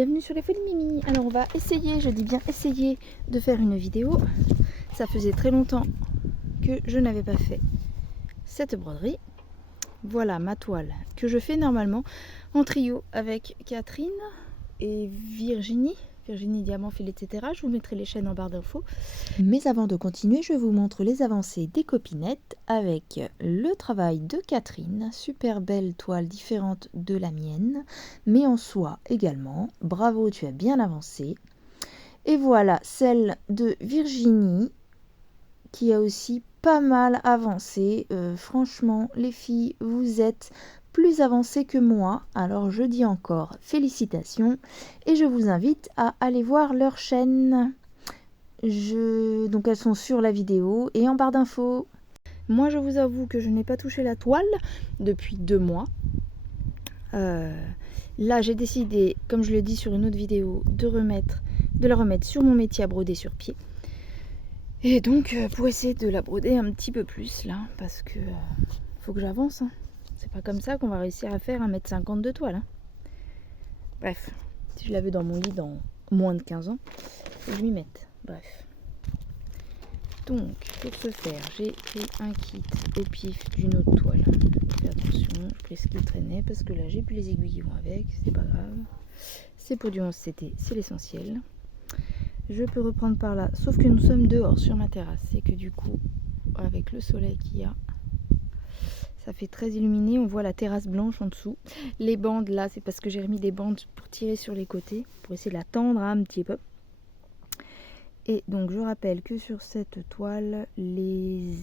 bienvenue sur les Folies Mimi. Alors on va essayer, je dis bien essayer, de faire une vidéo. Ça faisait très longtemps que je n'avais pas fait cette broderie. Voilà ma toile que je fais normalement en trio avec Catherine et Virginie Diamant Fil, etc. Je vous mettrai les chaînes en barre d'infos. Mais avant de continuer, je vous montre les avancées des copinettes avec le travail de Catherine. Super belle toile différente de la mienne, mais en soie également. Bravo, tu as bien avancé. Et voilà celle de Virginie qui a aussi pas mal avancé. Franchement, les filles, vous êtes plus avancées que moi. Alors je dis encore félicitations et je vous invite à aller voir leur chaîne. Donc elles sont sur la vidéo et en barre d'infos. Moi je vous avoue que je n'ai pas touché la toile depuis 2 mois. Là j'ai décidé, comme je l'ai dit sur une autre vidéo, de la remettre sur mon métier à broder sur pied. Et donc pour essayer de la broder un petit peu plus là, parce que faut que j'avance. Hein. C'est pas comme ça qu'on va réussir à faire 1,50 m de toile. Hein. Bref, si je l'avais dans mon lit dans moins de 15 ans, faut que je m'y mette. Bref. Donc, pour ce faire, j'ai pris un kit au pif d'une autre toile. Fais attention, je pris ce qui traînait parce que là, j'ai plus les aiguilles qui vont avec, c'est pas grave. C'est pour du 11CT, c'est l'essentiel. Je peux reprendre par là, sauf que nous sommes dehors sur ma terrasse. C'est que du coup, avec le soleil qu'il y a, ça fait très illuminé. On voit la terrasse blanche en dessous. Les bandes là, c'est parce que j'ai remis des bandes pour tirer sur les côtés, pour essayer de la tendre un petit peu. Et donc je rappelle que sur cette toile, les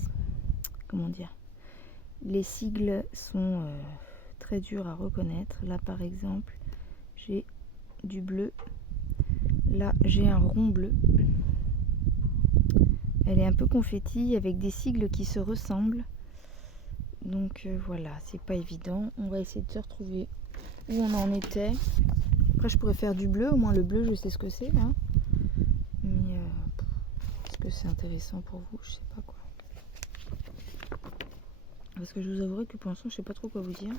sigles sont très durs à reconnaître. Là par exemple, j'ai du bleu. Là j'ai un rond bleu. Elle est un peu confetti avec des sigles qui se ressemblent. Donc voilà, c'est pas évident. On va essayer de se retrouver où on en était. Après je pourrais faire du bleu, au moins le bleu je sais ce que c'est. Hein. Mais est-ce que c'est intéressant pour vous? Je sais pas quoi. Parce que je vous avouerai que pour l'instant je sais pas trop quoi vous dire.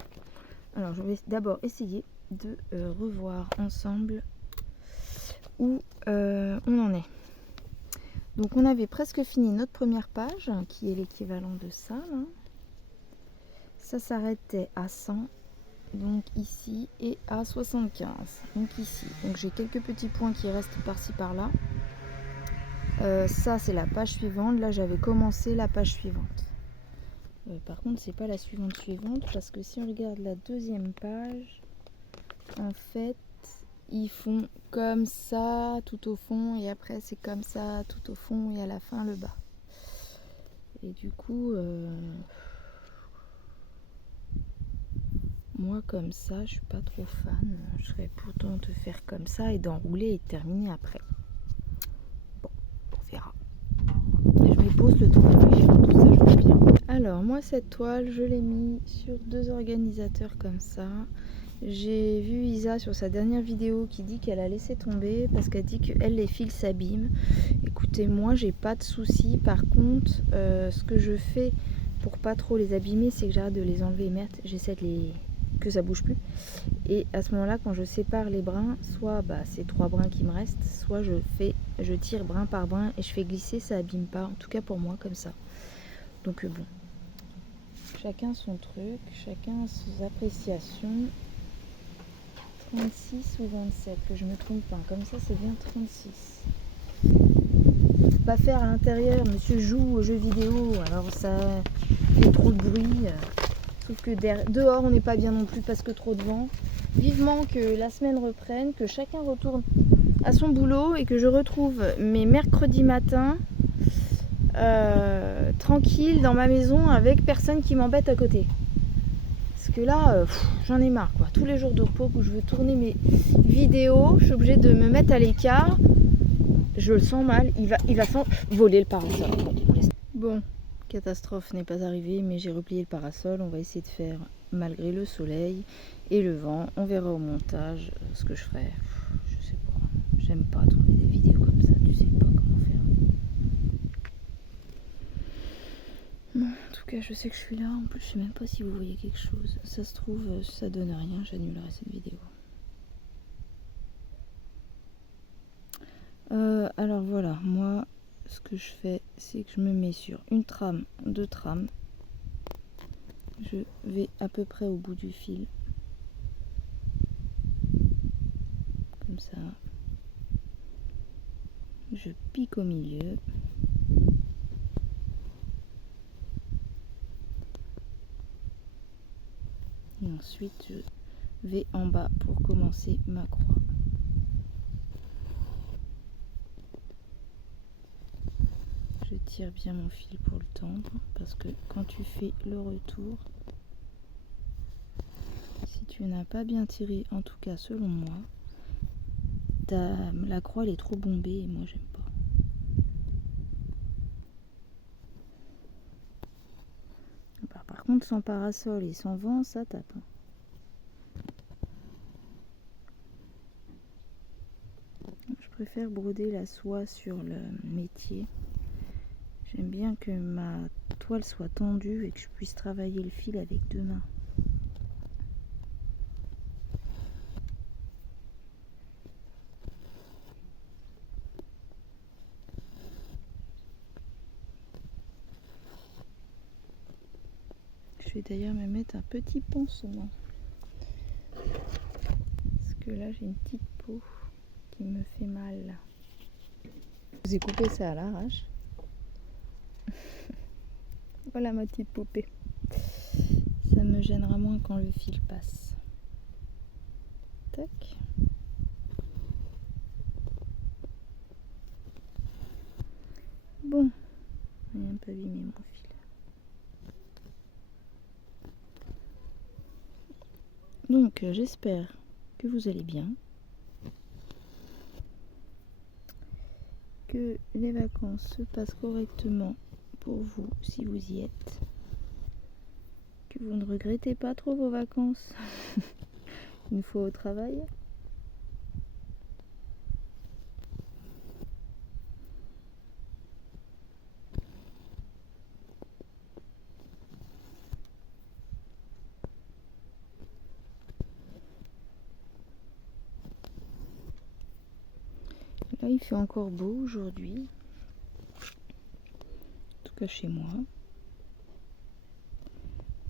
Alors je vais d'abord essayer de revoir ensemble où on en est. Donc on avait presque fini notre première page qui est l'équivalent de ça là. Ça s'arrêtait à 100 donc ici et à 75 donc ici. Donc j'ai quelques petits points qui restent par-ci par-là. Ça c'est la page suivante. Là j'avais commencé la page suivante. Par contre c'est pas la suivante parce que si on regarde la deuxième page, en fait ils font comme ça tout au fond et après c'est comme ça tout au fond et à la fin le bas. Et du coup moi comme ça je suis pas trop fan. Je serais pourtant de faire comme ça et d'enrouler et de terminer après. Bon, on verra. Et je me pose le temps de réfléchir à tout ça, je veux bien. Alors moi cette toile je l'ai mis sur 2 organisateurs comme ça. J'ai vu Isa sur sa dernière vidéo qui dit qu'elle a laissé tomber parce qu'elle dit que elle, les fils s'abîment. Écoutez, moi j'ai pas de soucis. Par contre ce que je fais pour pas trop les abîmer, c'est que j'arrête de les enlever. Merde, j'essaie de que ça bouge plus. Et à ce moment là quand je sépare les brins, soit c'est 3 brins qui me restent, soit je tire brin par brin et je fais glisser, ça abîme pas, en tout cas pour moi comme ça. Donc bon, chacun son truc, chacun ses appréciations. 36 ou 27, que je me trompe pas, comme ça c'est bien 36. Faut pas faire à l'intérieur, monsieur joue aux jeux vidéo, alors ça fait trop de bruit. Sauf que dehors on n'est pas bien non plus parce que trop de vent. Vivement que la semaine reprenne, que chacun retourne à son boulot et que je retrouve mes mercredis matins tranquille dans ma maison avec personne qui m'embête à côté. Parce que là, j'en ai marre quoi. Tous les jours de repos où je veux tourner mes vidéos, je suis obligée de me mettre à l'écart. Je le sens mal, il va s'envoler le parasol. Bon, catastrophe n'est pas arrivée, mais j'ai replié le parasol. On va essayer de faire malgré le soleil et le vent. On verra au montage ce que je ferai. Je sais pas, j'aime pas tourner des vidéos comme ça, tu sais pas comment faire. Bon, en tout cas, je sais que je suis là. En plus, je sais même pas si vous voyez quelque chose. Ça se trouve, ça donne rien. J'annulerai cette vidéo. que je fais, c'est que je me mets sur une trame, deux trames. Je vais à peu près au bout du fil. Comme ça. Je pique au milieu. Et ensuite, je vais en bas pour commencer ma croix. Je tire bien mon fil pour le tendre parce que quand tu fais le retour, si tu n'as pas bien tiré, en tout cas selon moi, la croix elle est trop bombée et moi j'aime pas. Par contre sans parasol et sans vent ça tape. Je préfère broder la soie sur le métier. J'aime bien que ma toile soit tendue et que je puisse travailler le fil avec deux mains. Je vais d'ailleurs me mettre un petit pansement. Parce que là j'ai une petite peau qui me fait mal. Je vous ai coupé ça à l'arrache. Voilà ma petite poupée. Ça me gênera moins quand le fil passe. Tac. Bon, j'ai un peu abîmé mon fil. Donc j'espère que vous allez bien. Que les vacances se passent correctement pour vous si vous y êtes. Que vous ne regrettez pas trop vos vacances une fois au travail. Là il fait encore beau aujourd'hui. En tout cas chez moi.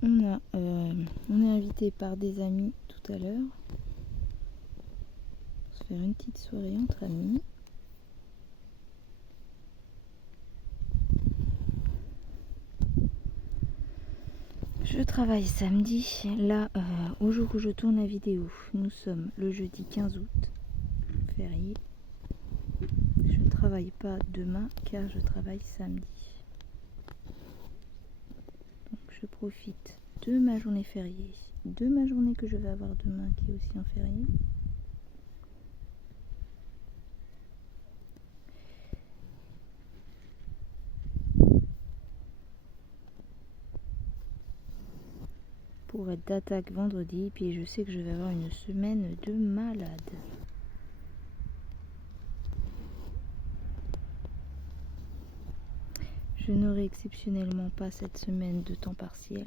On est invité par des amis tout à l'heure. Pour se faire une petite soirée entre amis. Je travaille samedi. Là, au jour où je tourne la vidéo, nous sommes le jeudi 15 août, férié. Je ne travaille pas demain car je travaille samedi. Donc je profite de ma journée fériée, de ma journée que je vais avoir demain qui est aussi en férié. Pour être d'attaque vendredi, puis je sais que je vais avoir une semaine de malade. Je n'aurai exceptionnellement pas cette semaine de temps partiel.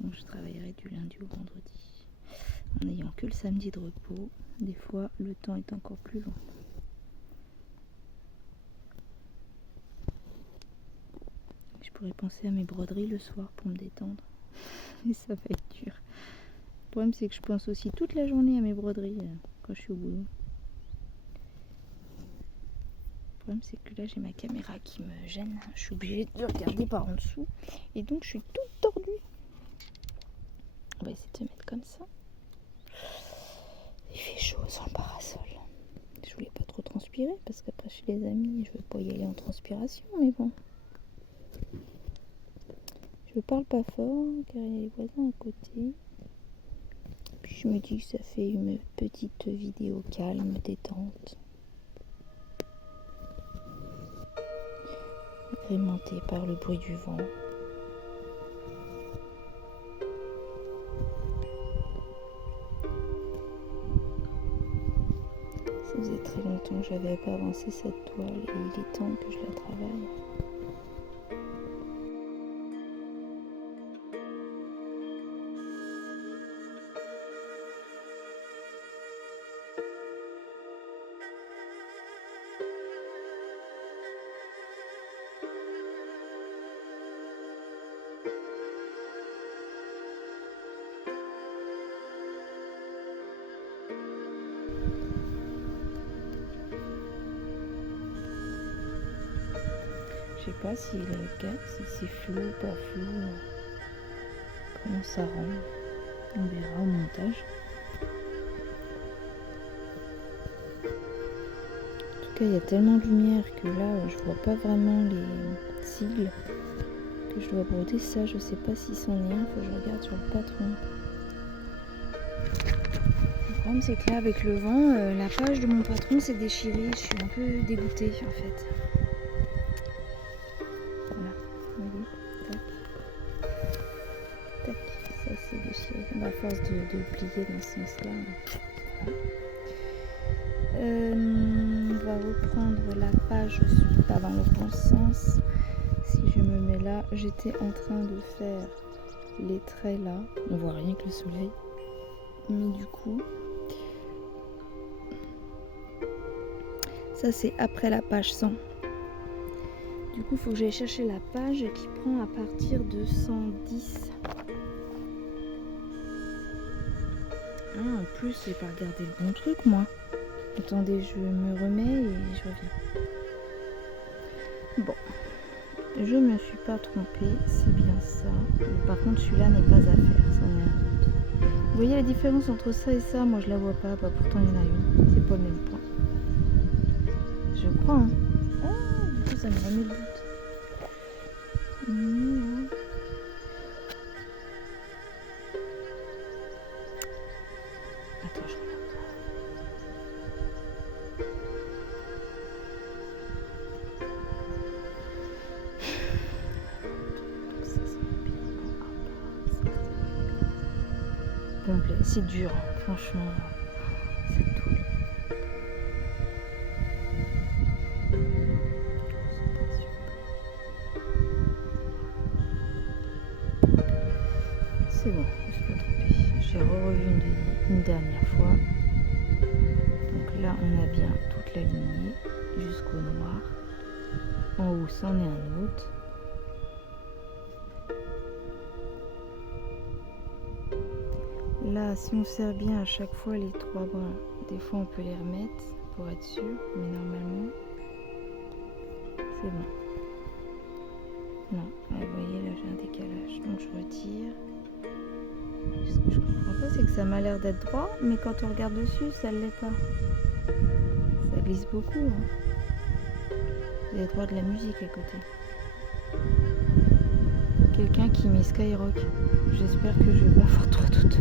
Donc je travaillerai du lundi au vendredi. En n'ayant que le samedi de repos, des fois le temps est encore plus long. Je pourrais penser à mes broderies le soir pour me détendre. Et ça va être dur. Le problème c'est que je pense aussi toute la journée à mes broderies quand je suis au boulot. Le problème c'est que là j'ai ma caméra qui me gêne. Je suis obligée de regarder par en dessous. Et donc je suis toute tordue. On va essayer de se mettre comme ça. Il fait chaud sans le parasol. Je voulais pas trop transpirer parce qu'après chez les amis je veux pas y aller en transpiration, mais bon. Je parle pas fort car il y a les voisins à côté. Puis je me dis que ça fait une petite vidéo calme, détente. Agrémentée par le bruit du vent. Ça faisait très longtemps que j'avais pas avancé cette toile et il est temps que je la travaille. sais pas si c'est flou ou pas flou, comment ça rend. On verra au montage. En tout cas, il y a tellement de lumière que là, je vois pas vraiment les sigles que je dois broder. Ça, je sais pas si c'en est un, faut que je regarde sur le patron. Le problème, c'est que là, avec le vent, la page de mon patron s'est déchirée. Je suis un peu dégoûtée en fait. Voilà, vous voyez, tac, tac, ça c'est déchiré. À force de plier dans ce sens-là. Voilà. On va reprendre la page, je suis pas dans le bon sens. Si je me mets là, j'étais en train de faire les traits là. On voit rien que le soleil. Mais du coup, ça c'est après la page 100. Du coup, il faut que j'aille chercher la page qui prend à partir de 110. Ah, en plus, j'ai pas regardé le bon truc, moi. Attendez, je me remets et je reviens. Bon, je me suis pas trompée, c'est bien ça. Par contre, celui-là n'est pas à faire, c'en est un autre. Vous voyez la différence entre ça et ça? Moi, je la vois pas. Bah, pourtant, il y en a une. C'est pas le même point. Je crois, hein. Ah, du coup, ça me remet le doute. Attends, je regarde. Complet, c'est dur, franchement, c'est tout. C'est bon, je ne suis pas trompée. J'ai revu une dernière fois. Donc là, on a bien toute la lignée jusqu'au noir. En haut, c'en est un autre. Là, si on serre bien à chaque fois les 3 brins, des fois on peut les remettre pour être sûr, mais normalement, c'est bon. Non, là, vous voyez, là j'ai un décalage, donc je retire. Ce que je comprends pas, c'est que ça m'a l'air d'être droit, mais quand on regarde dessus, ça ne l'est pas. Ça glisse beaucoup. Hein. Vous avez le droit de la musique à côté. Quelqu'un qui met Skyrock. J'espère que je vais pas avoir trop doute.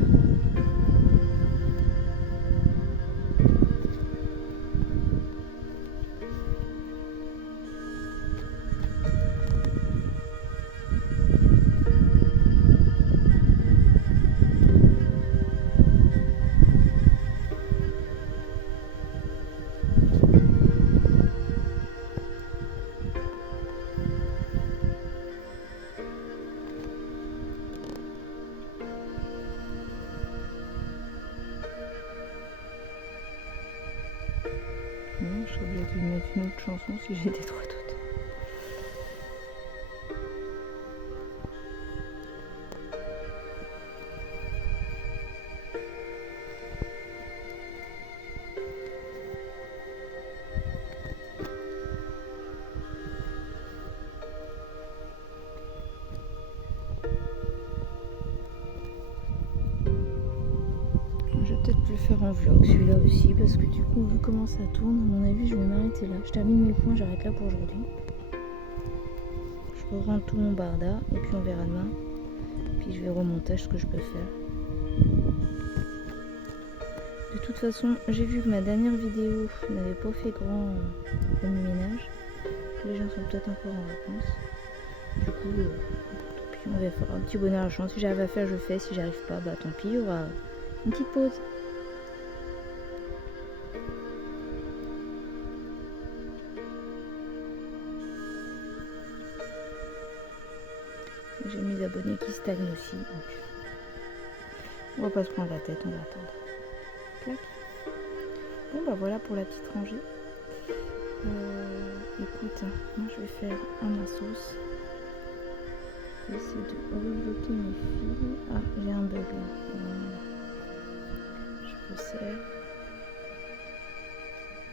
Non, je serais obligée de mettre une autre chanson si j'ai des trop doutes. Je vais peut-être plus le faire en vlog celui-là aussi parce que du coup vu comment ça tourne, à mon avis je vais m'arrêter là. Je termine mes points, j'arrête là pour aujourd'hui. Je rentre tout mon barda et puis on verra demain. Puis je vais remonter ce que je peux faire. De toute façon, j'ai vu que ma dernière vidéo n'avait pas fait grand remue-ménage. Les gens sont peut-être encore en vacances. Du coup, tant pis, on va faire un petit bonheur à la chance. Si j'arrive à faire, je fais. Si j'arrive pas, bah tant pis, il y aura une petite pause. J'ai mes abonnés qui stagnent aussi. Donc on va pas se prendre la tête, on va attendre. Clac. Bon bah voilà pour la petite rangée. Écoute, moi je vais faire à ma sauce. Je vais essayer de rebloquer mes fils. Ah, j'ai un bug là. Voilà. Je resserre.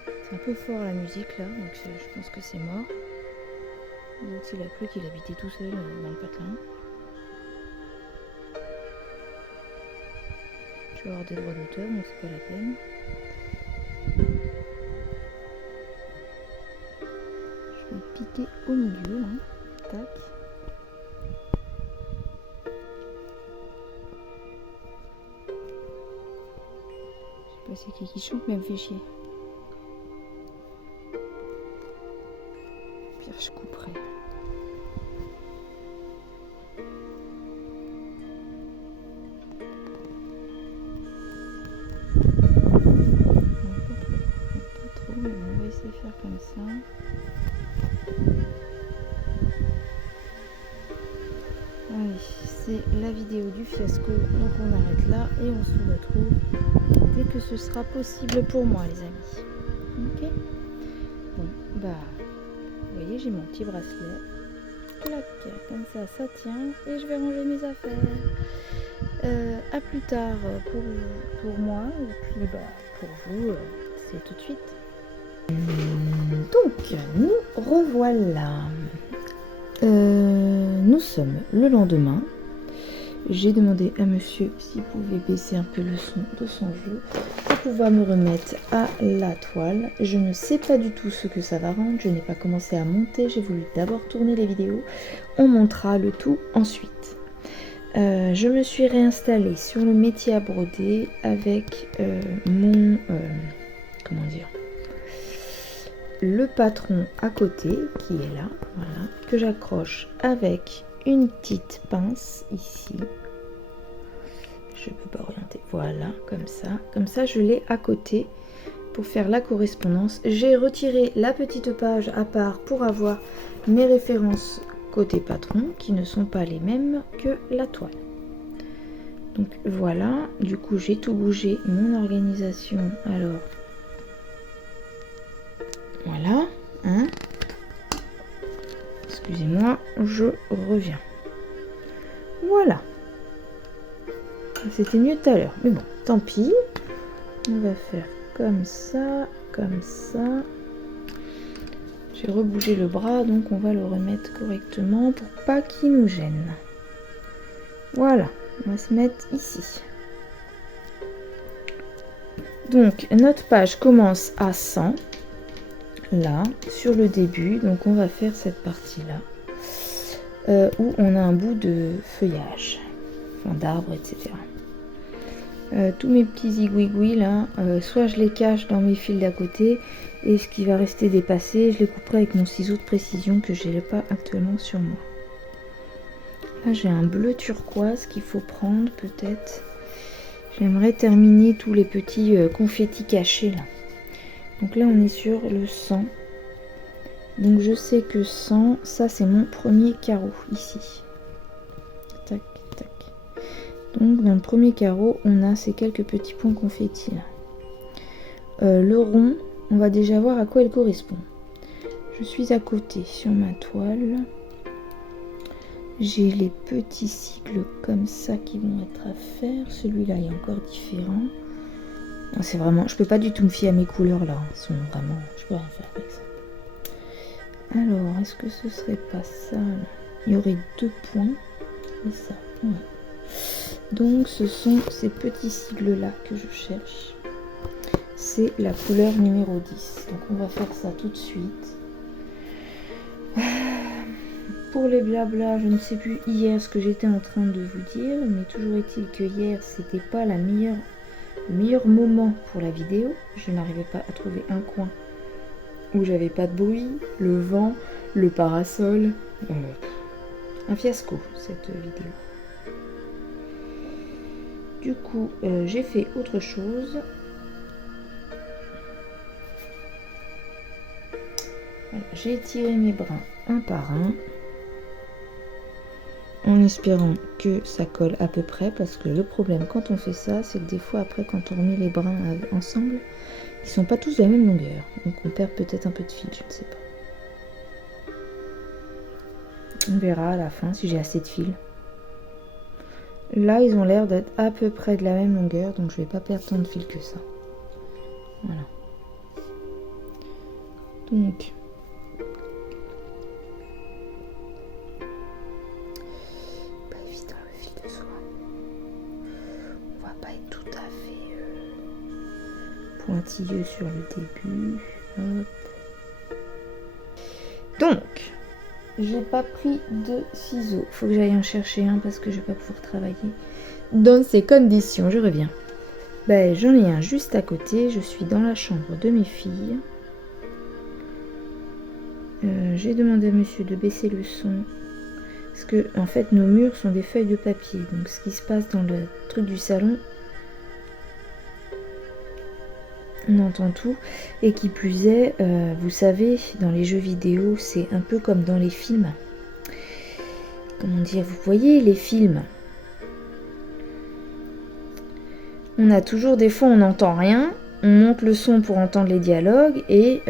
C'est un peu fort la musique là, donc je pense que c'est mort. Donc s'il a cru qu'il habitait tout seul dans le patelin. Je vais avoir des droits d'auteur, donc c'est pas la peine. Je vais piquer au milieu, hein. Tac. Je sais pas c'est qui chante, mais elle me fait chier. Pire, je couperai. On va essayer de faire comme ça. Allez, c'est la vidéo du fiasco, donc on arrête là et on se retrouve dès que ce sera possible pour moi, les amis. Ok. Bon, bah, vous voyez, j'ai mon petit bracelet. Clac, comme ça tient et je vais ranger mes affaires. À plus tard pour moi et puis bah, pour vous, c'est tout de suite. Donc, nous revoilà. Nous sommes le lendemain. J'ai demandé à monsieur s'il pouvait baisser un peu le son de son jeu pour pouvoir me remettre à la toile. Je ne sais pas du tout ce que ça va rendre. Je n'ai pas commencé à monter. J'ai voulu d'abord tourner les vidéos. On montera le tout ensuite. Je me suis réinstallée sur le métier à broder avec mon... comment dire, le patron à côté qui est là, voilà, que j'accroche avec une petite pince ici. Je peux pas orienter, voilà, comme ça je l'ai à côté pour faire la correspondance. J'ai retiré la petite page à part pour avoir mes références côté patron qui ne sont pas les mêmes que la toile. Donc voilà, du coup j'ai tout bougé, mon organisation, alors voilà, hein. Excusez-moi, je reviens. Voilà. C'était mieux tout à l'heure, mais bon, tant pis. On va faire comme ça, comme ça. J'ai rebougé le bras, donc on va le remettre correctement pour pas qu'il nous gêne. Voilà, on va se mettre ici. Donc, notre page commence à 100. Là, sur le début, donc on va faire cette partie là où on a un bout de feuillage, enfin d'arbre, etc. Tous mes petits zigouigouis là, soit je les cache dans mes fils d'à côté et ce qui va rester dépassé, je les couperai avec mon ciseau de précision que j'ai pas actuellement sur moi. Là j'ai un bleu turquoise qu'il faut prendre peut-être. J'aimerais terminer tous les petits confettis cachés là. Donc là on est sur le 100. Donc je sais que 100, ça c'est mon premier carreau ici. Tac, tac. Donc dans le premier carreau, on a ces quelques petits points confettis là. Le rond, on va déjà voir à quoi il correspond. Je suis à côté sur ma toile. J'ai les petits cycles comme ça qui vont être à faire. Celui-là est encore différent. C'est vraiment, je peux pas du tout me fier à mes couleurs là, elles sont vraiment, je peux rien faire avec ça. Alors, est-ce que ce serait pas ça là? Il y aurait 2 points et ça, ouais. Donc ce sont ces petits sigles là que je cherche. C'est la couleur numéro 10. Donc on va faire ça tout de suite. Pour les blabla, je ne sais plus hier ce que j'étais en train de vous dire, mais toujours est-il que hier c'était pas le meilleur moment pour la vidéo. Je n'arrivais pas à trouver un coin où j'avais pas de bruit, le vent, le parasol. Un fiasco cette vidéo. Du coup, j'ai fait autre chose. Voilà, j'ai étiré mes brins un par un. En espérant que ça colle à peu près, parce que le problème quand on fait ça, c'est que des fois après quand on remet les brins ensemble, ils sont pas tous de la même longueur, donc on perd peut-être un peu de fil, je ne sais pas. On verra à la fin si j'ai assez de fil. Là ils ont l'air d'être à peu près de la même longueur, donc je vais pas perdre tant de fil que ça. Voilà. Donc pointilleux sur le début. Hop. Donc, j'ai pas pris de ciseaux. Faut que j'aille en chercher un parce que je vais pas pouvoir travailler dans ces conditions. Je reviens. Ben, j'en ai un juste à côté. Je suis dans la chambre de mes filles. J'ai demandé à monsieur de baisser le son. Parce que, en fait, nos murs sont des feuilles de papier. Donc, ce qui se passe dans le truc du salon, on entend tout. Et qui plus est, vous savez, dans les jeux vidéo, c'est un peu comme dans les films. Comment dire, vous voyez les films, on a toujours, des fois on n'entend rien, on monte le son pour entendre les dialogues et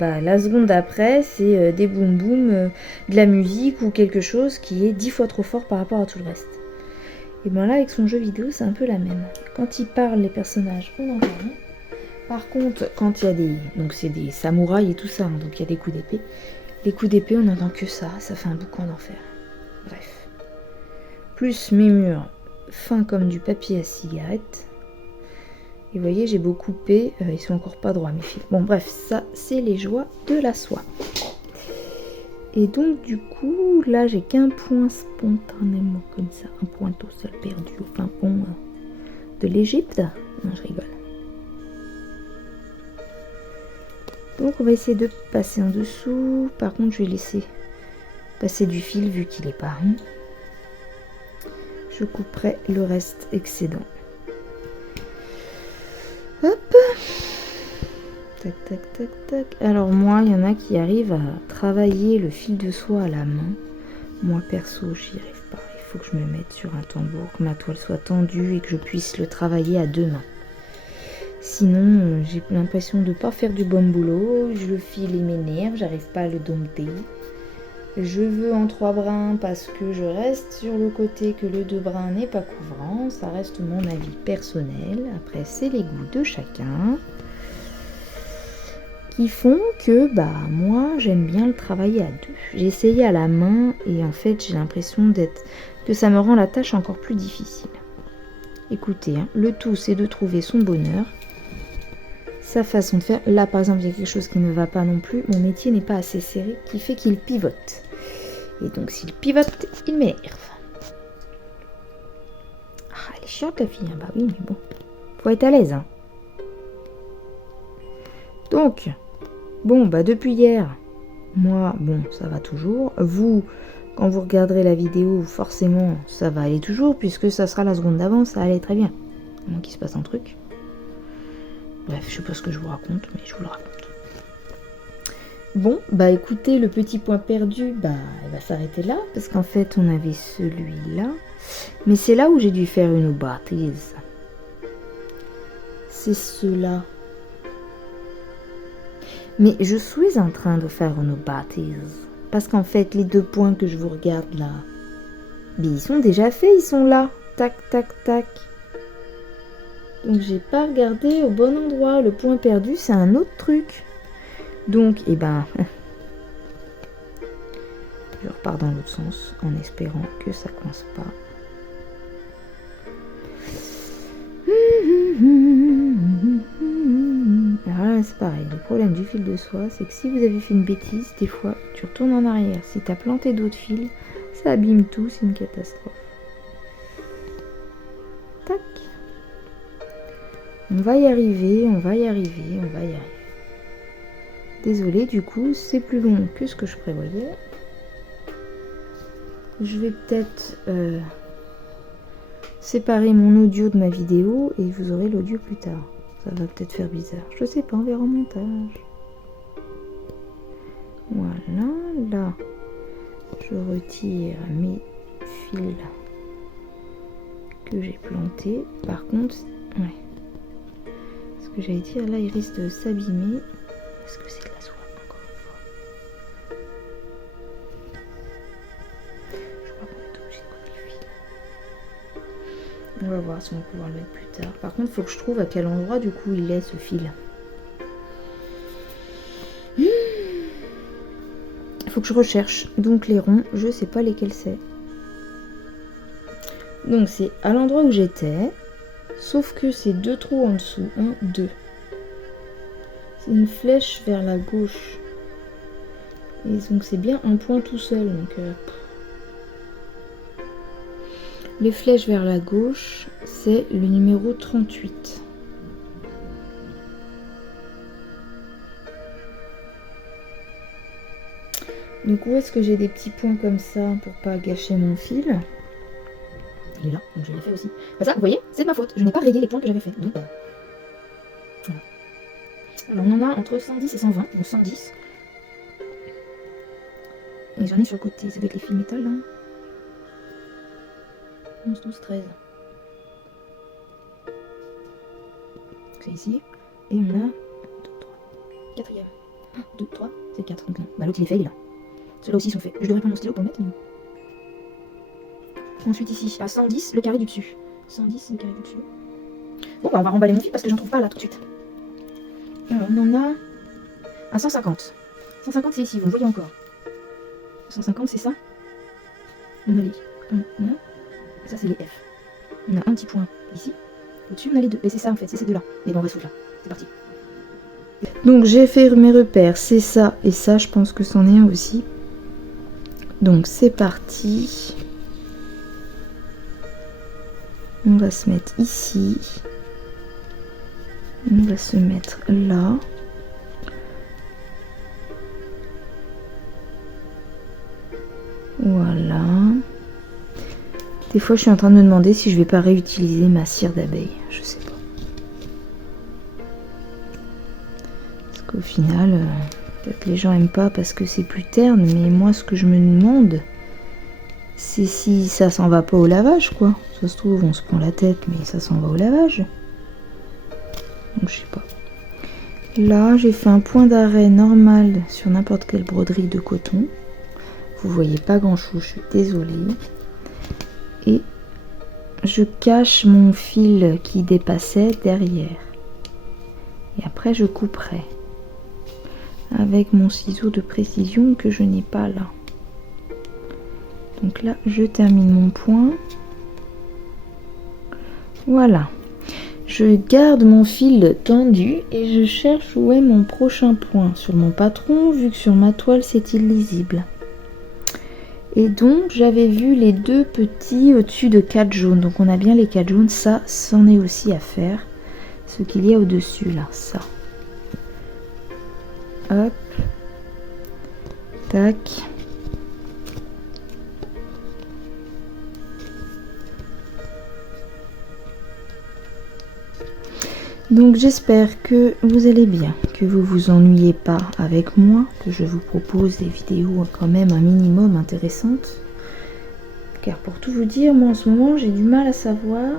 la seconde après c'est des boum boum, de la musique ou quelque chose qui est 10 fois trop fort par rapport à tout le reste. Et bien là avec son jeu vidéo c'est un peu la même. Quand ils parlent les personnages on n'entend rien. Par contre quand il y a des, donc c'est des samouraïs et tout ça, hein, donc il y a des coups d'épée. Les coups d'épée on n'entend que ça fait un boucan d'enfer. Bref. Plus mes murs fins comme du papier à cigarette. Et vous voyez, j'ai beau couper, ils sont encore pas droits mes fils. Bon bref, ça c'est les joies de la soie. Et donc du coup, là j'ai qu'un point spontanément comme ça, un point tout seul perdu au fin fond de l'Égypte. Non, je rigole. Donc on va essayer de passer en dessous. Par contre, je vais laisser passer du fil vu qu'il est pas rond. Je couperai le reste excédent. Hop. Tac, tac, tac, tac. Alors moi, il y en a qui arrivent à travailler le fil de soie à la main. Moi, perso, j'y arrive pas. Il faut que je me mette sur un tambour, que ma toile soit tendue et que je puisse le travailler à deux mains. Sinon, j'ai l'impression de pas faire du bon boulot. Le fil il m'énerve, j'arrive pas à le dompter. Je veux en 3 brins parce que je reste sur le côté que le 2 brins n'est pas couvrant. Ça reste mon avis personnel. Après, c'est les goûts de chacun qui font que moi, j'aime bien le travailler à deux. J'ai essayé à la main et en fait, j'ai l'impression que ça me rend la tâche encore plus difficile. Écoutez, hein, le tout, c'est de trouver son bonheur, sa façon de faire. Là, par exemple, il y a quelque chose qui ne va pas non plus. Mon métier n'est pas assez serré, qui fait qu'il pivote. Et donc, s'il pivote, il m'énerve. Ah, elle est chiante, la fille. Hein. Bah oui, mais bon. Faut être à l'aise. Hein. Donc, bon, depuis hier, moi, bon, ça va toujours. Vous, quand vous regarderez la vidéo, forcément, ça va aller toujours, puisque ça sera la seconde d'avant, ça allait très bien. À moins qu'il se passe un truc. Bref, je sais pas ce que je vous raconte, mais je vous le raconte. Bon, écoutez, le petit point perdu, il va s'arrêter là, parce qu'en fait, on avait celui-là. Mais c'est là où j'ai dû faire une bêtise. C'est cela. Mais je suis en train de faire une bêtise. Parce qu'en fait, les 2 points que je vous regarde là, ils sont déjà faits, ils sont là. Tac, tac, tac. Donc, j'ai pas regardé au bon endroit. Le point perdu, c'est un autre truc. Donc, je repars dans l'autre sens en espérant que ça coince pas. Alors là, c'est pareil. Le problème du fil de soie, c'est que si vous avez fait une bêtise, des fois, tu retournes en arrière. Si tu as planté d'autres fils, ça abîme tout, c'est une catastrophe. Tac. On va y arriver, on va y arriver, on va y arriver. Désolée, du coup, c'est plus long que ce que je prévoyais. Je vais peut-être séparer mon audio de ma vidéo et vous aurez l'audio plus tard. Ça va peut-être faire bizarre. Je sais pas, on verra en montage. Voilà, là, je retire mes fils que j'ai plantés. Par contre, ouais. Ce que j'allais dire, là, il risque de s'abîmer. Est-ce que c'est de la soie, encore une fois? Je crois qu'on est obligé de couper le fil. On va voir si on va pouvoir le mettre plus tard. Par contre, il faut que je trouve à quel endroit, du coup, il est, ce fil. Il faut que je recherche. Donc, les ronds, je sais pas lesquels c'est. Donc, c'est à l'endroit où j'étais. Sauf que c'est 2 trous en dessous. 1, 2. C'est une flèche vers la gauche. Et donc c'est bien un point tout seul. Donc, les flèches vers la gauche, c'est le numéro 38. Donc où est-ce que j'ai des petits points comme ça pour pas gâcher mon fil? Il est là, donc je l'ai fait aussi. Bah ça, vous voyez, c'est de ma faute. Je n'ai pas rayé les points que j'avais fait. Donc voilà. Alors on en a entre 110 et 120, donc 110. Et j'en ai sur le côté, c'est avec les fils métal là. 11, 12, 13. C'est ici. Et on a 2, 3, 4e. 2, 3, c'est 4. Donc non. Bah l'autre il est fait, il est là. Ceux-là aussi sont faits. Je devrais prendre mon stylo pour le mettre. Mais... Ensuite ici, à 110, le carré du dessus. 110, le carré du dessus. Bon bah on va remballer mon fil parce que j'en trouve pas là tout de suite. Alors on en a à 150. 150 c'est ici, vous le voyez encore. 150 c'est ça. On a les 1, 1. Ça c'est les F. On a un petit point ici. Au-dessus on a les deux. Et c'est ça en fait, c'est ces deux-là. Et bon on va foutre là. C'est parti. Donc j'ai fait mes repères, c'est ça et ça, je pense que c'en est un aussi. Donc c'est parti. On va se mettre ici. On va se mettre là. Voilà. Des fois je suis en train de me demander si je vais pas réutiliser ma cire d'abeille. Je sais pas. Parce qu'au final, peut-être les gens aiment pas parce que c'est plus terne, mais moi ce que je me demande, c'est si ça s'en va pas au lavage quoi. Ça se trouve on se prend la tête mais ça s'en va au lavage. Donc je sais pas. Là j'ai fait un point d'arrêt normal sur n'importe quelle broderie de coton. Vous voyez pas grand chose, je suis désolée. Et je cache mon fil qui dépassait derrière. Et après je couperai. Avec mon ciseau de précision que je n'ai pas là. Donc là je termine mon point. Voilà. Je garde mon fil tendu et je cherche où est mon prochain point sur mon patron, vu que sur ma toile c'est illisible. Et donc j'avais vu les deux petits au-dessus de 4 jaunes. Donc on a bien les 4 jaunes, ça c'en est aussi à faire. Ce qu'il y a au-dessus là, ça. Hop. Tac. Donc j'espère que vous allez bien, que vous vous ennuyez pas avec moi, que je vous propose des vidéos quand même un minimum intéressantes. Car pour tout vous dire, moi en ce moment j'ai du mal à savoir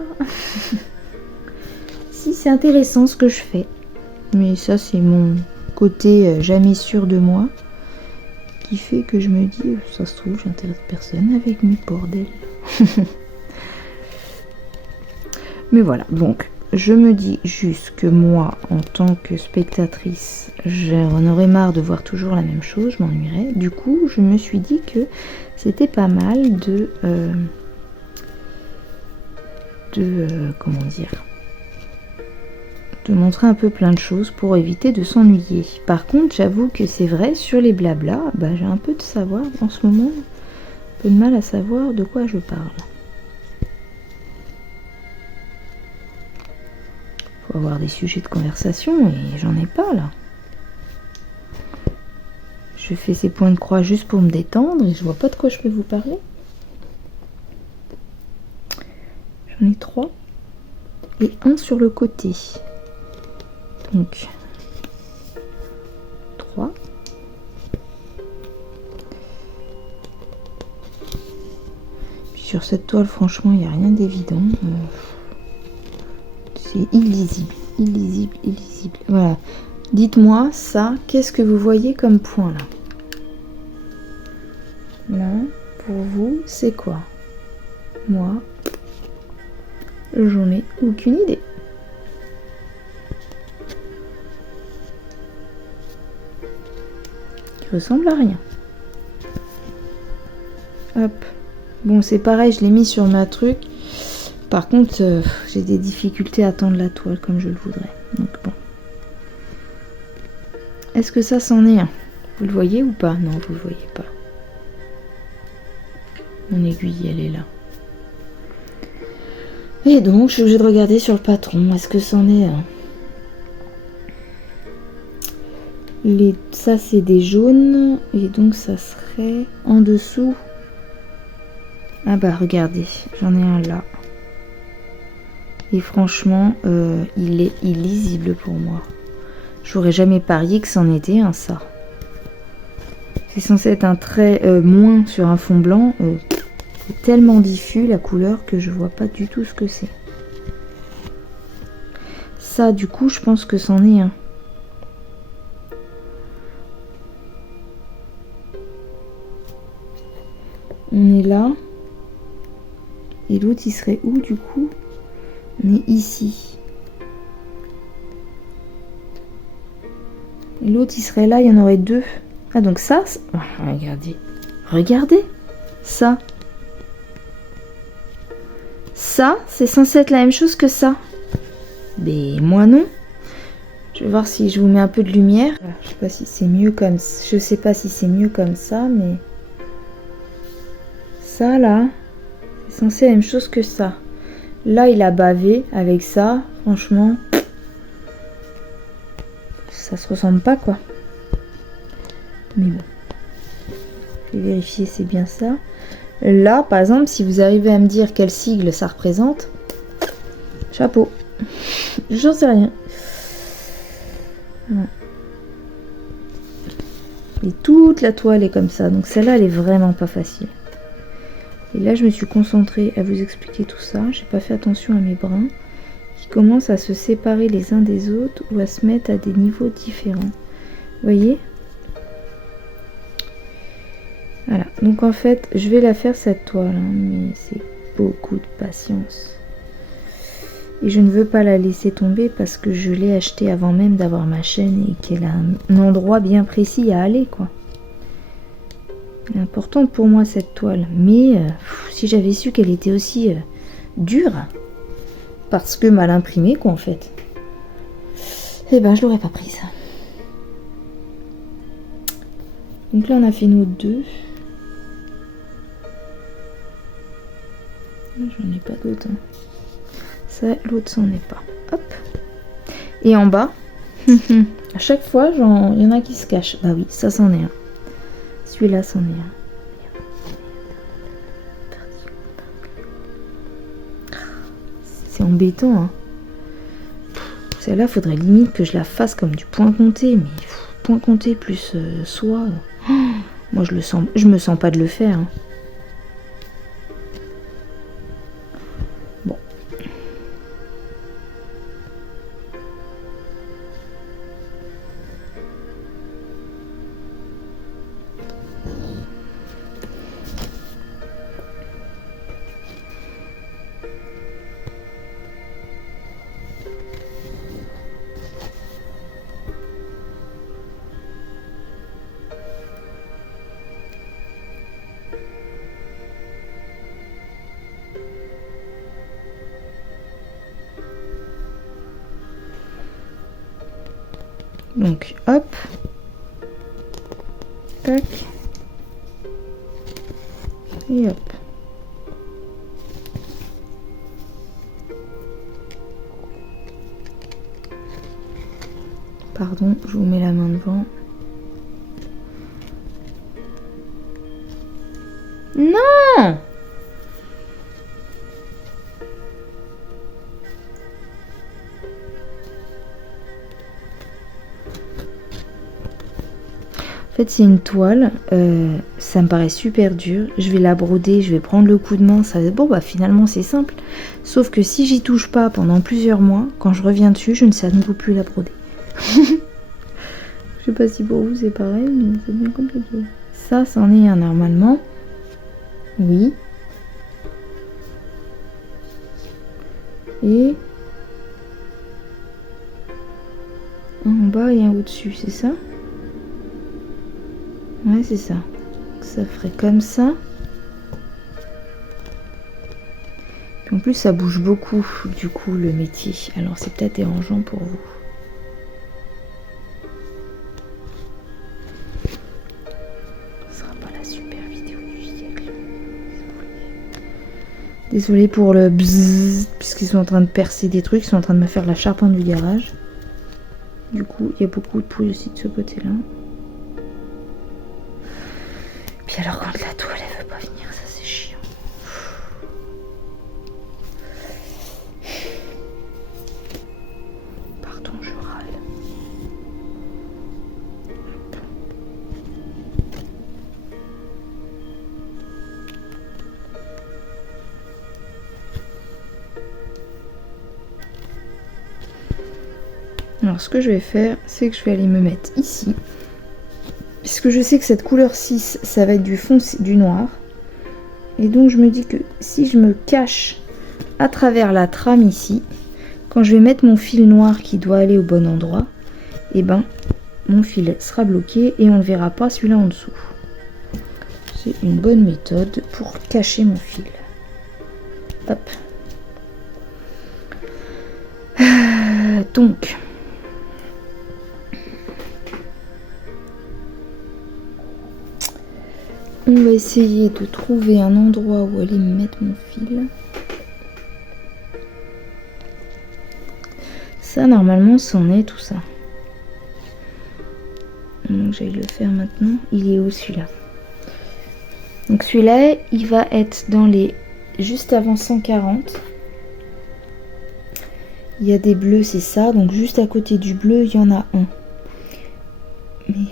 si c'est intéressant ce que je fais. Mais ça c'est mon côté jamais sûr de moi qui fait que je me dis, ça se trouve j'intéresse personne avec mes bordels. Mais voilà, donc je me dis juste que moi, en tant que spectatrice, j'en aurais marre de voir toujours la même chose, je m'ennuierais. Du coup, je me suis dit que c'était pas mal comment dire, de montrer un peu plein de choses pour éviter de s'ennuyer. Par contre, j'avoue que c'est vrai, sur les blabla, bah, j'ai un peu de savoir en ce moment, un peu de mal à savoir de quoi je parle. Faut avoir des sujets de conversation et j'en ai pas là. Je fais ces points de croix juste pour me détendre et je vois pas de quoi je peux vous parler. J'en ai 3 et un sur le côté. Donc 3. Puis sur cette toile, franchement, il n'y a rien d'évident. C'est illisible, illisible, illisible. Voilà. Dites-moi ça, qu'est-ce que vous voyez comme point là? Là, pour vous, c'est quoi? Moi, j'en ai aucune idée. Qui ressemble à rien. Hop. Bon, c'est pareil, je l'ai mis sur ma truc. Par contre, j'ai des difficultés à tendre la toile comme je le voudrais. Donc bon. Est-ce que ça c'en est un? Vous le voyez ou pas? Non, vous le voyez pas. Mon aiguille, elle est là. Et donc, je suis obligée de regarder sur le patron. Est-ce que c'en est un? Ça, c'est des jaunes. Et donc, ça serait en dessous. Ah bah, regardez. J'en ai un là. Et franchement, il est illisible pour moi. J'aurais jamais parié que c'en était un, ça. C'est censé être un trait moins sur un fond blanc. C'est tellement diffus la couleur que je vois pas du tout ce que c'est. Ça, du coup, je pense que c'en est un. On est là. Et l'autre, il serait où, du coup? On est ici. Et l'autre, il serait là, il y en aurait deux. Ah, donc ça... Ah, regardez. Regardez. Ça. Ça, c'est censé être la même chose que ça. Mais moi, non. Je vais voir si je vous mets un peu de lumière. Je sais pas si c'est mieux comme... Je sais pas si c'est mieux comme ça, mais... Ça, là, c'est censé être la même chose que ça. Là, il a bavé avec ça. Franchement... Ça se ressemble pas, quoi. Mais bon. Je vais vérifier, c'est bien ça. Là, par exemple, si vous arrivez à me dire quel sigle ça représente, chapeau. J'en sais rien. Voilà. Et toute la toile est comme ça. Donc celle-là, elle est vraiment pas facile. Et là, je me suis concentrée à vous expliquer tout ça. J'ai pas fait attention à mes brins qui commencent à se séparer les uns des autres ou à se mettre à des niveaux différents. Vous voyez ? Voilà, donc en fait, je vais la faire cette toile, hein, mais c'est beaucoup de patience. Et je ne veux pas la laisser tomber parce que je l'ai achetée avant même d'avoir ma chaîne et qu'elle a un endroit bien précis à aller, quoi. Elle est importante pour moi cette toile, mais si j'avais su qu'elle était aussi dure, parce que mal imprimée, quoi, en fait, eh ben je l'aurais pas prise. Donc là, on a fait nos deux. J'en ai pas d'autres. Hein. Ça, l'autre, c'en est pas. Hop. Et en bas, à chaque fois, il y en a qui se cachent. Bah oui, ça, c'en est un. Celui-là, c'en est un. C'est embêtant, hein. Celle-là, faudrait limite que je la fasse comme du point compté. Mais point compté plus soie. Moi, je me sens pas de le faire. Hein. Donc, hop. Tac. Et hop. Pardon, je vous mets la main devant. Non! En fait, c'est une toile, ça me paraît super dur. Je vais la broder, je vais prendre le coup de main. Ça va être bon, bah finalement c'est simple. Sauf que si j'y touche pas pendant plusieurs mois, quand je reviens dessus, je ne sais à nouveau plus la broder. Je sais pas si pour vous c'est pareil, mais c'est bien compliqué. Ça, c'en est un normalement. Oui. Et un en bas et un au-dessus, c'est ça ? Ouais, c'est ça. Ça ferait comme ça. Puis en plus, ça bouge beaucoup, du coup, le métier. Alors, c'est peut-être dérangeant pour vous. Désolée pour le bzzz, puisqu'ils sont en train de percer des trucs, ils sont en train de me faire la charpente du garage. Du coup, il y a beaucoup de bruit aussi de ce côté-là. Puis alors quand la toile elle veut pas venir, ça c'est chiant. Pardon, je râle. Alors ce que je vais faire, c'est que je vais aller me mettre ici. Puisque je sais que cette couleur 6, ça va être du foncé, du noir. Et donc je me dis que si je me cache à travers la trame ici, quand je vais mettre mon fil noir qui doit aller au bon endroit, et ben mon fil sera bloqué et on ne verra pas celui-là en dessous. C'est une bonne méthode pour cacher mon fil. Hop. Donc... on va essayer de trouver un endroit où aller mettre mon fil. Ça, normalement, c'en est tout ça. Donc, j'aille le faire maintenant. Il est où celui-là? Donc, celui-là, il va être dans les... juste avant 140. Il y a des bleus, c'est ça. Donc, juste à côté du bleu, il y en a un. Mais...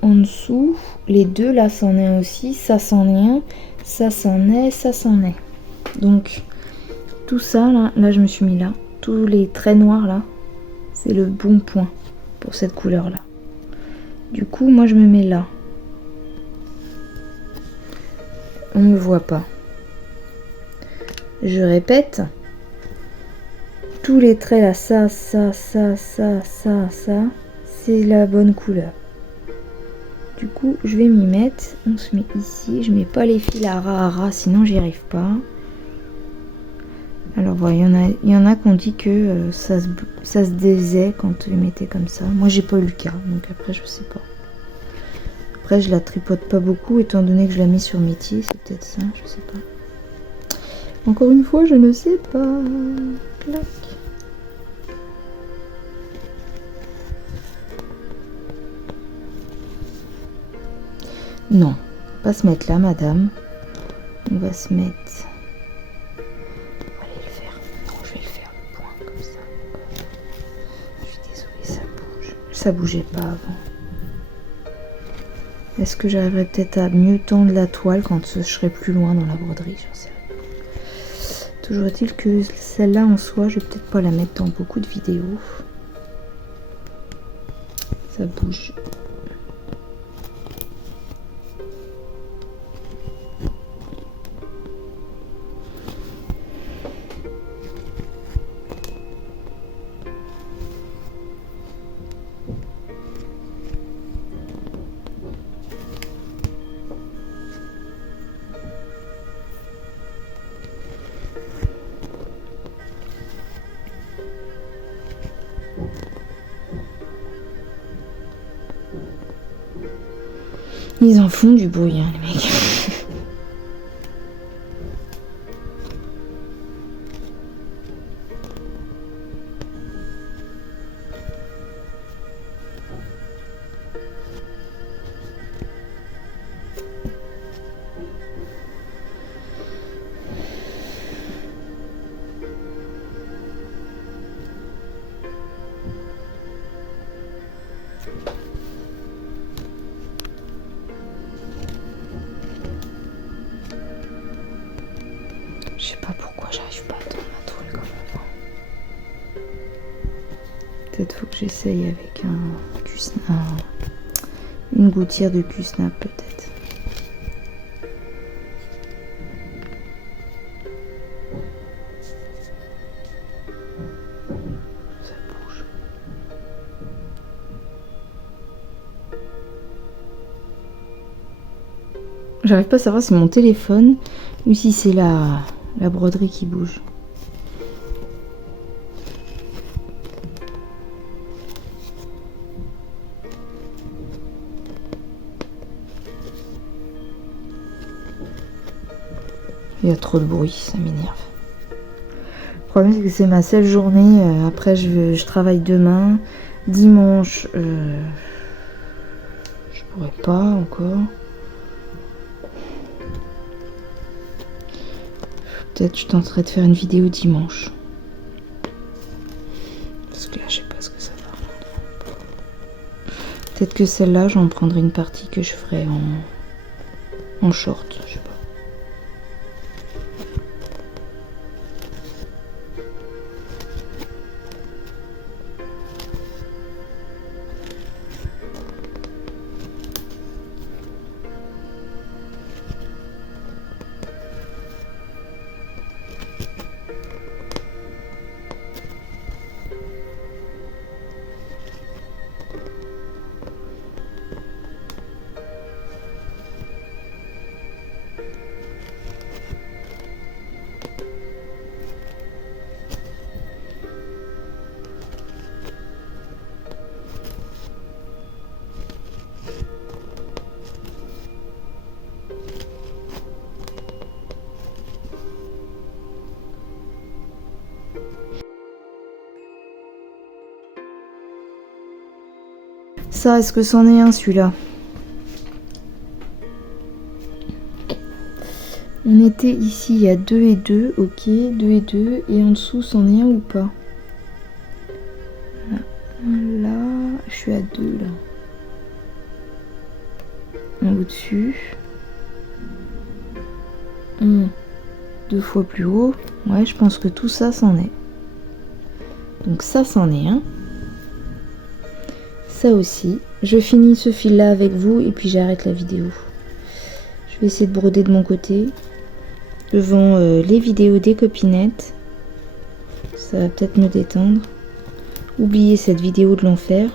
en dessous, les deux là c'en est un aussi, ça c'en est un, ça c'en est, ça c'en est. Donc tout ça là je me suis mis là, tous les traits noirs là, c'est le bon point pour cette couleur là. Du coup moi je me mets là. On ne me voit pas. Je répète, tous les traits là, ça, c'est la bonne couleur. Du coup, je vais m'y mettre. On se met ici. Je mets pas les fils à ras, sinon j'y arrive pas. Alors voilà, il y en a qui ont dit que ça se défaisait quand tu les mettais comme ça. Moi, j'ai pas eu le cas, donc après, je sais pas. Après, je la tripote pas beaucoup, étant donné que je la mets sur métier. C'est peut-être ça, je sais pas. Encore une fois, je ne sais pas. Clac. Non, pas se mettre là, madame. On va se mettre... on va aller le faire. Non, je vais le faire le point comme ça. Je suis désolée, ça bouge. Ça bougeait pas avant. Est-ce que j'arriverai peut-être à mieux tendre la toile quand je serai plus loin dans la broderie? J'en sais rien. Toujours est-il que celle-là en soi, je vais peut-être pas la mettre dans beaucoup de vidéos. Ça bouge. Ils en font du bruit, hein, les mecs. Je sais pas pourquoi j'arrive pas à tendre ma toile comme avant. Peut-être faut que j'essaye avec un Q-snap, une gouttière de Q-snap peut-être. Ça bouge. J'arrive pas à savoir si mon téléphone ou si c'est la broderie qui bouge. Il y a trop de bruit, ça m'énerve. Le problème c'est que c'est ma seule journée. Après je travaille demain. Dimanche, je pourrais pas encore. Peut-être je tenterai de faire une vidéo dimanche. Parce que là je sais pas ce que ça va rendre. Peut-être que celle-là j'en prendrai une partie que je ferai en short, je sais pas. Ça, est-ce que c'en est un celui-là? On était ici, il y a 2 et 2, ok, 2 et 2, et en dessous, c'en est un ou pas? Là, je suis à 2 là. En au-dessus. 2 fois plus haut. Ouais, je pense que tout ça, c'en est. Donc ça, c'en est un. Ça aussi. Je finis ce fil là avec vous et puis j'arrête la vidéo. Je vais essayer de broder de mon côté devant les vidéos des copinettes. Ça va peut-être me détendre. Oubliez cette vidéo de l'enfer.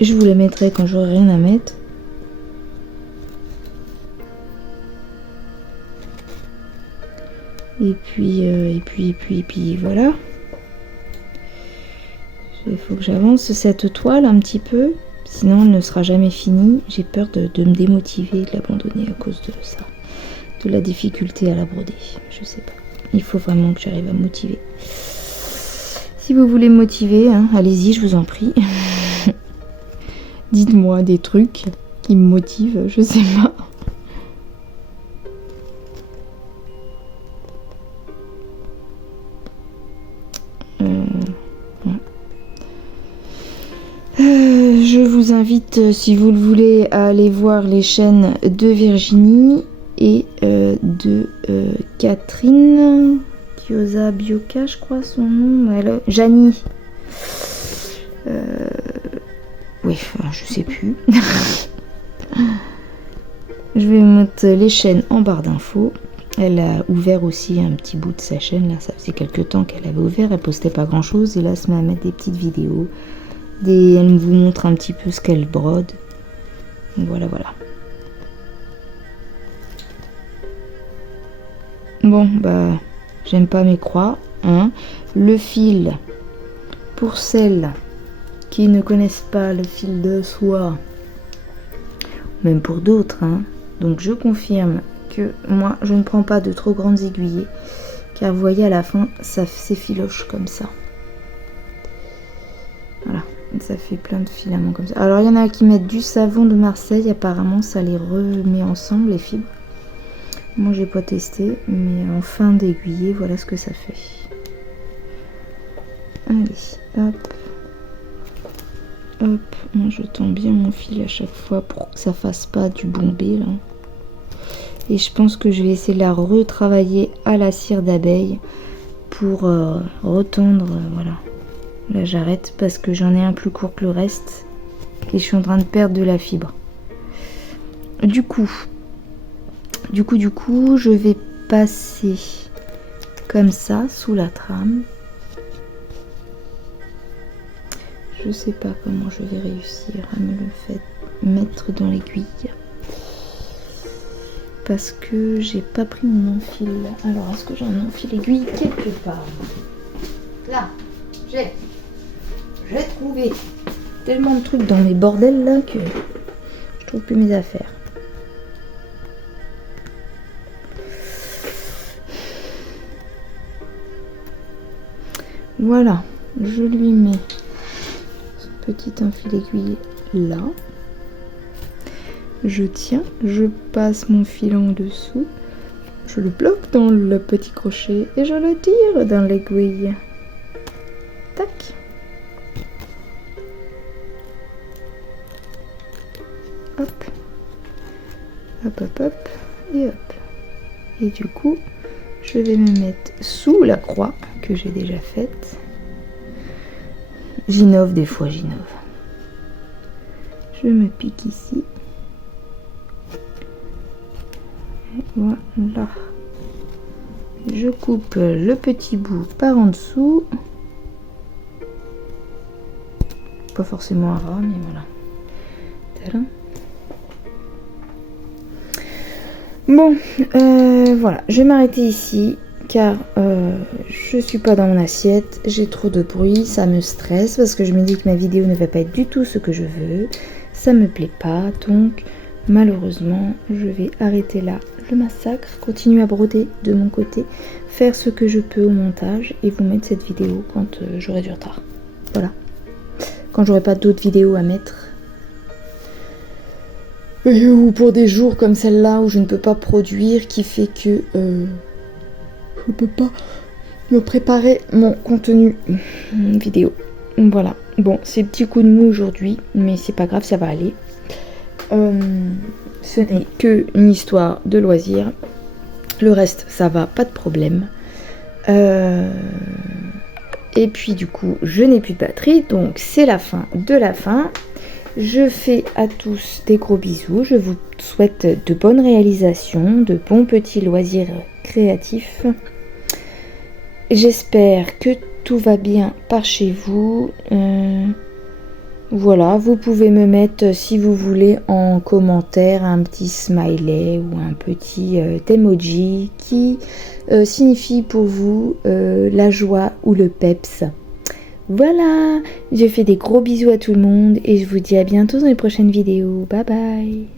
Je vous la mettrai quand j'aurai rien à mettre. Et puis voilà. Il faut que j'avance cette toile un petit peu. Sinon, elle ne sera jamais finie. J'ai peur de me démotiver, de l'abandonner à cause de ça. De la difficulté à la broder. Je sais pas. Il faut vraiment que j'arrive à me motiver. Si vous voulez me motiver, hein, allez-y, je vous en prie. Dites-moi des trucs qui me motivent, je sais pas. Je vous invite, si vous le voulez, à aller voir les chaînes de Virginie et de Catherine Kiosa Bioka, je crois son nom. Janie. Oui, enfin, je sais plus. Je vais mettre les chaînes en barre d'infos. Elle a ouvert aussi un petit bout de sa chaîne. Là, ça faisait quelques temps qu'elle avait ouvert. Elle postait pas grand chose. Et là, elle se met à mettre des petites vidéos. Elle vous montre un petit peu ce qu'elle brode. Donc voilà, voilà. Bon, bah, j'aime pas mes croix. Hein. Le fil, pour celles qui ne connaissent pas le fil de soie, même pour d'autres, hein. Donc je confirme que moi, je ne prends pas de trop grandes aiguillées. Car vous voyez, à la fin, ça s'effiloche comme ça. Voilà. Ça fait plein de filaments comme ça. Alors il y en a qui mettent du savon de Marseille. Apparemment ça les remet ensemble, les fibres. Moi j'ai pas testé, mais en fin d'aiguiller, voilà ce que ça fait. Allez, hop. Hop. Moi je tends bien mon fil à chaque fois pour que ça fasse pas du bombé là. Et je pense que je vais essayer de la retravailler à la cire d'abeille pour retendre, voilà. Là j'arrête parce que j'en ai un plus court que le reste et je suis en train de perdre de la fibre. Du coup, je vais passer comme ça sous la trame. Je sais pas comment je vais réussir à me le mettre dans l'aiguille parce que j'ai pas pris mon enfil. Alors est-ce que j'ai un enfil aiguille quelque part? Là, j'ai trouvé tellement de trucs dans les bordels là que je trouve plus mes affaires. Voilà, je lui mets ce petit fil aiguille là. Je tiens, je passe mon fil en dessous, je le bloque dans le petit crochet et je le tire dans l'aiguille. Tac. Hop. Hop, hop, hop. Et hop. Et du coup, je vais me mettre sous la croix que j'ai déjà faite. J'innove des fois, j'innove. Je me pique ici. Et voilà. Je coupe le petit bout par en dessous. Pas forcément un ras, mais voilà. Tadam. Bon, voilà, je vais m'arrêter ici car je suis pas dans mon assiette, j'ai trop de bruit, ça me stresse parce que je me dis que ma vidéo ne va pas être du tout ce que je veux, ça me plaît pas, donc malheureusement je vais arrêter là le massacre, continuer à broder de mon côté, faire ce que je peux au montage et vous mettre cette vidéo quand j'aurai du retard. Voilà, quand j'aurai pas d'autres vidéos à mettre. Ou pour des jours comme celle-là où je ne peux pas produire, qui fait que je peux pas me préparer mon contenu vidéo. Voilà, bon, c'est petit coup de mou aujourd'hui, mais c'est pas grave, ça va aller. Ce n'est que une histoire de loisir. Le reste, ça va, pas de problème. Et puis du coup, je n'ai plus de batterie, donc c'est la fin de la fin. Je fais à tous des gros bisous, je vous souhaite de bonnes réalisations, de bons petits loisirs créatifs. J'espère que tout va bien par chez vous. Voilà, vous pouvez me mettre si vous voulez en commentaire un petit smiley ou un petit emoji qui signifie pour vous la joie ou le peps. Voilà, je fais des gros bisous à tout le monde et je vous dis à bientôt dans les prochaines vidéos. Bye bye.